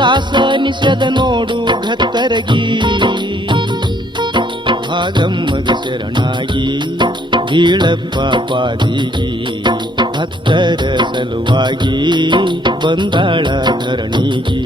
ಕೈಲಾಸ ನಿಷದ ನೋಡು ಭಕ್ತರಗಿ ಭಾಗಮ್ಮಗ ಶರಣಾಗಿ ಬೀಳಪ್ಪ ಪಾದಿಗಿ ಭಕ್ತರ ಸಲುವಾಗಿ ಬಂದಾಳ ಧರಣಿಗಿ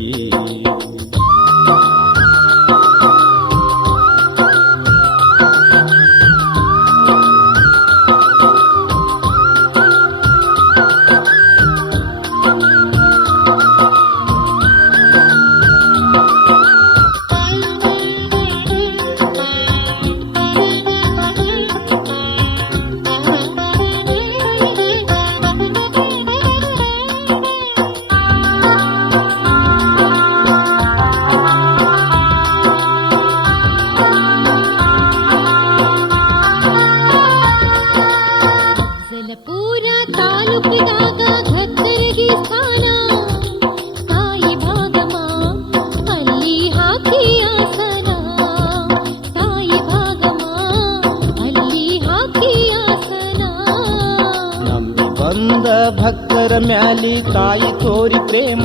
ಭಕ್ತರ ಮ್ಯಾಲಿ ತಾಯಿ ತೋರಿ ಪ್ರೇಮ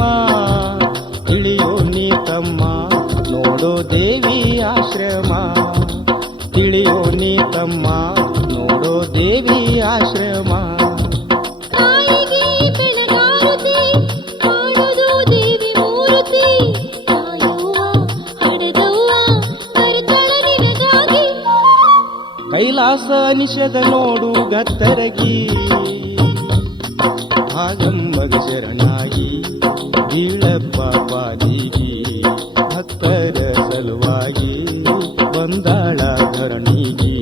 ತಿಳಿಯೋ ನೀ ತಮ್ಮ ನೋಡೋ ದೇವಿ ಆಶ್ರಮ ತಿಳಿಯೋ ನೀ ತಮ್ಮ ನೋಡೋ ದೇವಿ ಆಶ್ರಮ ಕೈಲಾಸ ನಿಷದ ನೋಡು ಗತ್ತರಗಿ ಭಾಗಮ್ಮಗ ಶರಣಾಗಿ ಬೀಳಪ್ಪ ಪಾದಿಗಿ ಭಕ್ತರ ಸಲುವಾಗಿ ಬಂದಾಳ ಧರಣಿಗಿ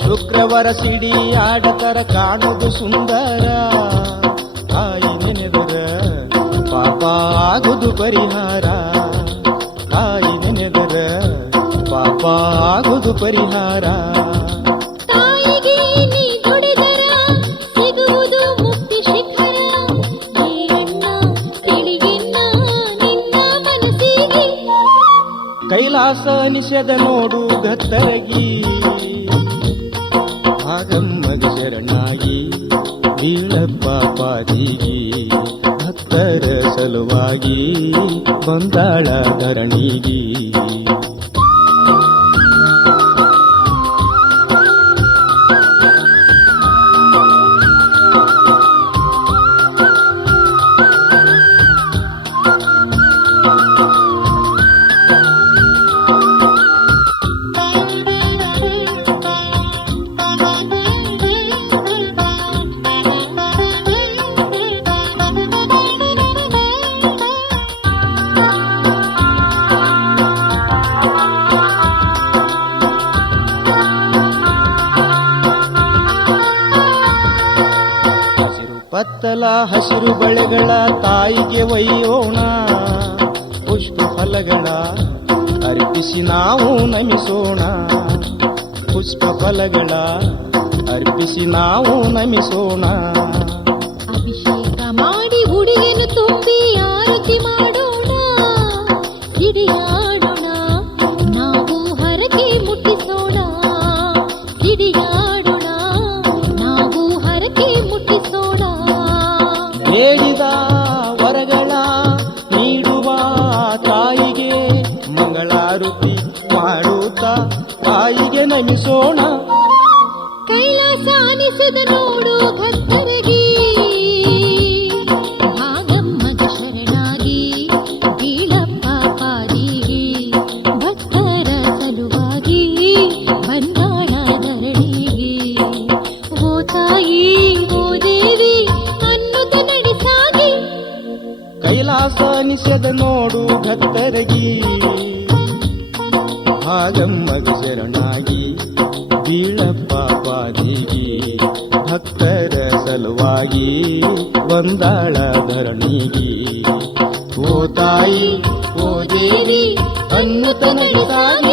ಶುಕ್ರವಾರ ಸಿಡಿ ಆಡತರ ಕಾಣುವುದು ಸುಂದರ ತಾಯಿ ನೆನೆದರ ಪಾಪ ಆಗುದು ಪರಿಹಾರ ತಾಯಿ ನೆನೆದರ ಪಾಪ ಆಗುದು ಪರಿಹಾರ ಕೈಲಾಸ ನಿಷದ ನೋಡು ಗತ್ತರಗಿ ಭಾಗಮ್ಮಗ ಶರಣಾಗಿ ಬೀಳಪ್ಪ ಪಾದಿಗಿ ಭಕ್ತರ ಸಲುವಾಗಿ ಬಂದಾಳ ಧರಣಿಗಿ ಪತ್ತಲ ಹಸಿರು ಬಳೆಗಳ ತಾಯಿಗೆ ಒಯ್ಯೋಣ ಪುಷ್ಪ ಫಲಗಳ ಅರ್ಪಿಸಿ ನಾವು ನಮಿಸೋಣ ಪುಷ್ಪ ಫಲಗಳ ಅರ್ಪಿಸಿ ನಾವು ನಮಿಸೋಣ ಅಭಿಷೇಕ ಮಾಡಿ ಉಡಿಯನ್ನು ತುಂಬಿ ಆರತಿ ಮಾಡೋಣ ಹಿಡಿಯಾಡೋಣ ನಾವು ಹರಕೆ ಮುಟ್ಟಿಸೋಣ ಹಿಡಿಯಾಡೋಣ ನಾವು ಹರಕೆ ಮುಟ್ಟಿಸೋಣ ಹೇಳಿದ ವರಗಳ ನೀಡುವ ತಾಯಿಗೆ ಮಂಗಳಾರತಿ ಮಾಡುತ್ತಾ ತಾಯಿಗೆ ನಮಿಸೋಣ ಕೈಲಾಸ ಅನಿಸದ ನೋಡು ಭಕ್ತರಗಿ ಭಾಗಮ್ಮಗ ಶರಣಾಗಿ ಬೀಳಪ್ಪ ಪಾದಿಗಿ ಭಕ್ತರ ಸಲುವಾಗಿ ಬಂದಾಳ ಧರಣಿಗಿ ಅನಿಸದ ನೋಡು ಭಕ್ತರಗಿ ಹಾಗಮ್ಮಗ ಶರಣಾಗಿ ಬೀಳಪ್ಪ ಪಾದಿಗಿ ಭಕ್ತರ ಸಲುವಾಗಿ ಬಂದಾಳ ಧರಣಿಗಿ ಓ ತಾಯಿ ಓ ದೇವಿ ಅನ್ನುತ್ತ ನಗಿಸಾಗಿ